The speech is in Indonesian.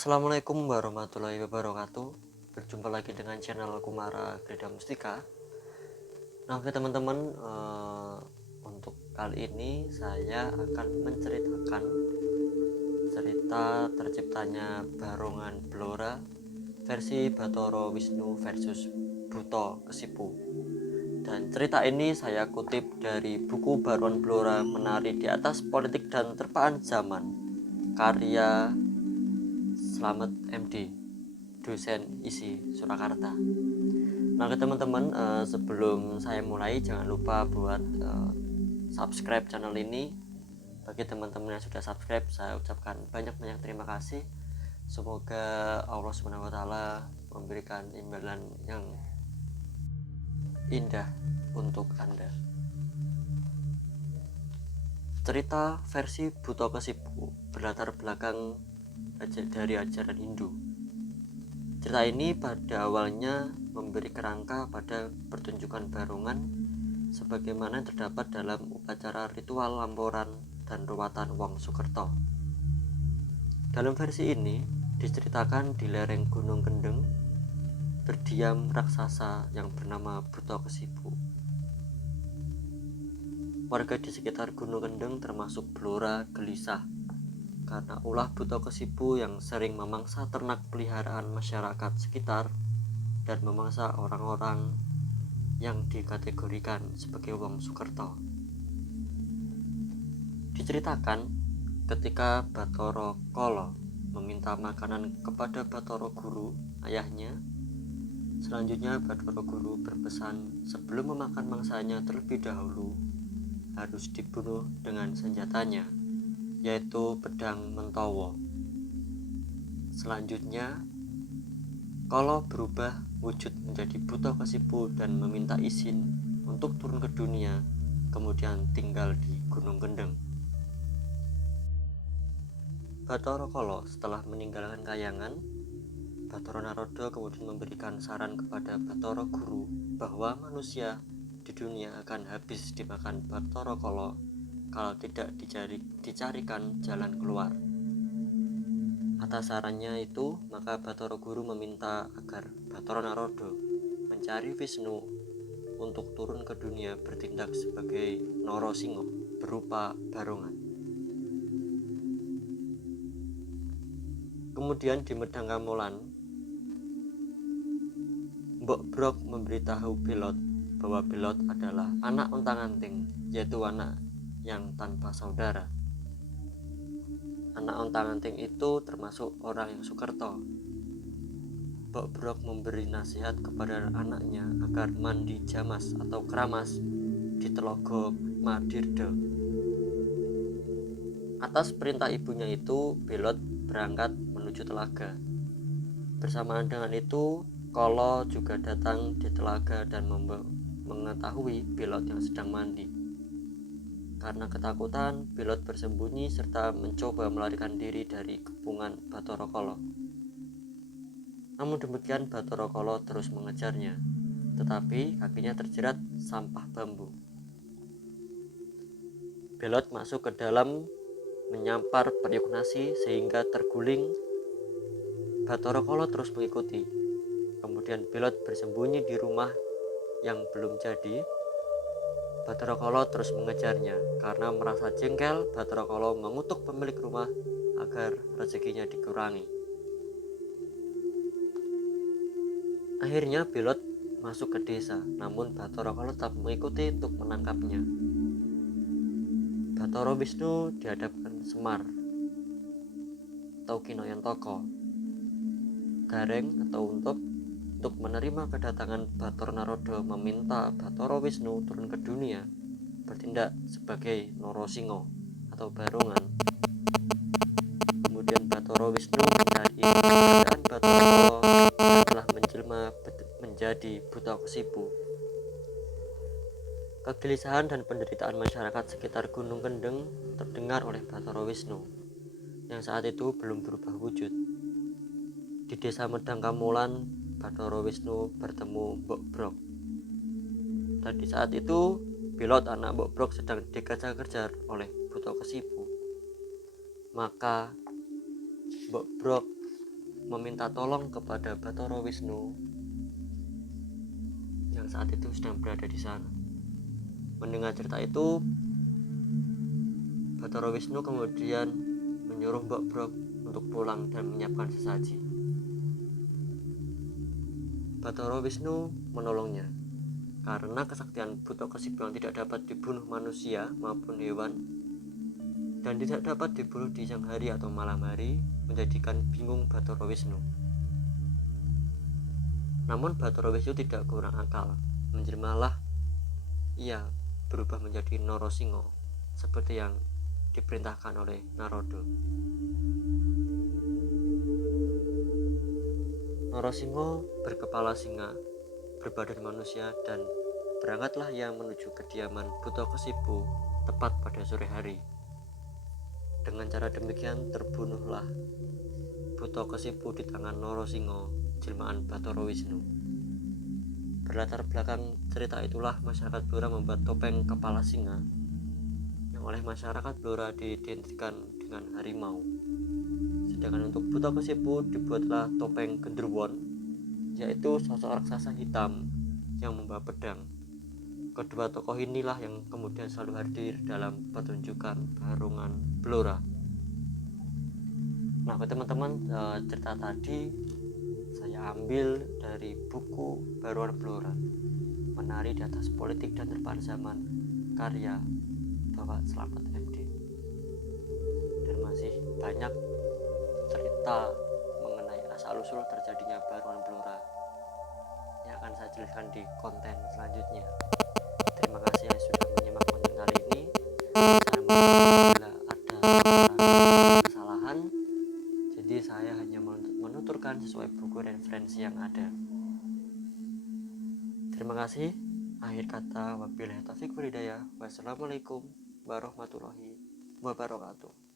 Assalamualaikum warahmatullahi wabarakatuh. Berjumpa lagi dengan channel Kumara Greda Mustika. Nah, oke teman-teman, untuk kali ini saya akan menceritakan cerita terciptanya Barongan Blora versi Bathara Wisnu versus Buta Kesipu. Dan cerita ini saya kutip dari buku Barongan Blora Menari di Atas Politik dan Terpaan Zaman, karya Slamet MD, dosen ISI Surakarta. Nah, teman-teman, sebelum saya mulai jangan lupa buat subscribe channel ini. Bagi teman-teman yang sudah subscribe, saya ucapkan banyak-banyak terima kasih. Semoga Allah SWT memberikan imbalan yang indah untuk Anda. Cerita versi Buta Kesipu berlatar belakang dari ajaran Hindu. Cerita ini pada awalnya memberi kerangka pada pertunjukan barongan sebagaimana terdapat dalam upacara ritual lamporan dan ruwatan Wong Sukerto. Dalam versi ini diceritakan di lereng Gunung Kendeng berdiam raksasa yang bernama Buta Kesipu. Warga di sekitar Gunung Kendeng termasuk Blora gelisah karena ulah Buta Kesipu yang sering memangsa ternak peliharaan masyarakat sekitar dan memangsa orang-orang yang dikategorikan sebagai Wong Sukerto. Diceritakan ketika Bathara Kala meminta makanan kepada Bathara Guru, ayahnya, selanjutnya Bathara Guru berpesan sebelum memakan mangsanya terlebih dahulu harus dibunuh dengan senjatanya, yaitu pedang Mentawa. Selanjutnya Kala berubah wujud menjadi Buta Kesipu dan meminta izin untuk turun ke dunia, kemudian tinggal di Gunung Kendeng. Bathara Kala setelah meninggalkan Kahyangan, Bathara Narada kemudian memberikan saran kepada Bathara Guru bahwa manusia di dunia akan habis dimakan Bathara Kala kalau tidak dicarikan jalan keluar. Atas sarannya itu, maka Bathara Guru meminta agar Bathara Narada mencari Wisnu untuk turun ke dunia bertindak sebagai Narasingha berupa barongan. Kemudian di Medang Kamolan, Mbok Brok memberitahu Belot bahwa Belot adalah anak Ontang-Anting, yaitu anak yang tanpa saudara. Anak Ontang-Anting itu termasuk orang yang Sukerto. Mbok Brok memberi nasihat kepada anaknya agar mandi jamas atau keramas di Telaga Madirda. Atas perintah ibunya itu, Belot berangkat menuju telaga. Bersamaan dengan itu, Kala juga datang di telaga dan mengetahui Belot yang sedang mandi. Karena ketakutan, Belot bersembunyi serta mencoba melarikan diri dari kepungan Bathara Kala. Namun demikian, Bathara Kala terus mengejarnya, tetapi kakinya terjerat sampah bambu. Belot masuk ke dalam, menyampar periuk nasi sehingga terguling. Bathara Kala terus mengikuti. Kemudian Belot bersembunyi di rumah yang belum jadi. Bathara Kala terus mengejarnya. Karena merasa jengkel, Bathara Kala mengutuk pemilik rumah agar rezekinya dikurangi. Akhirnya Belot masuk ke desa, namun Bathara Kala tetap mengikuti untuk menangkapnya. Bathara Wisnu dihadapkan Semar atau Kinayantaka Gareng atau untuk menerima kedatangan Bathara Narada, meminta Bathara Wisnu turun ke dunia bertindak sebagai Narasingha atau barongan. Kemudian Bathara Wisnu mencari keadaan Bathara Kala telah menjelma menjadi Buta Kesipu. Kegelisahan dan penderitaan masyarakat sekitar Gunung Kendeng terdengar oleh Bathara Wisnu yang saat itu belum berubah wujud. Di desa Medang Kamolan, Bathara Wisnu bertemu Mbok Brok. Dan di saat itu, Belot anak Mbok Brok sedang dikejar-kejar oleh Buta Kesipu. Maka Mbok Brok meminta tolong kepada Bathara Wisnu yang saat itu sedang berada di sana. Mendengar cerita itu, Bathara Wisnu kemudian menyuruh Mbok Brok untuk pulang dan menyiapkan sesaji. Bathara Wisnu menolongnya karena kesaktian Buto Kesipu yang tidak dapat dibunuh manusia maupun hewan dan tidak dapat dibunuh di siang hari atau malam hari menjadikan bingung Bathara Wisnu. Namun Bathara Wisnu tidak kurang akal, menjelmalah ia berubah menjadi Narasingha seperti yang diperintahkan oleh Narada. Narasingha berkepala singa, berbadan manusia, dan berangkatlah ia menuju kediaman Buto Kesipu tepat pada sore hari. Dengan cara demikian terbunuhlah Buto Kesipu di tangan Narasingha, jelmaan Bathara Wisnu. Berlatar belakang cerita itulah masyarakat Blora membuat topeng kepala singa yang oleh masyarakat Blora diidentikan dengan harimau. Sedangkan untuk Buto Kesipu dibuatlah topeng genderuwo, yaitu sosok raksasa hitam yang membawa pedang. Kedua tokoh inilah yang kemudian selalu hadir dalam pertunjukan Barongan Blora. Nah, teman-teman, cerita tadi saya ambil dari buku Barongan Blora, Menari di Atas Politik dan Terpaan Zaman, karya Bapak Slamet MD. Dan masih banyak cerita mengenai asal-usul terjadinya Barongan Blora yang akan saya jelaskan di konten selanjutnya. Terima kasih yang sudah menyimak konten kali ini. Saya mohon bila ada kesalahan, jadi saya hanya menuturkan sesuai buku referensi yang ada. Terima kasih. Akhir kata, wabillahi taufiq wal hidayah. Wassalamualaikum warahmatullahi wabarakatuh.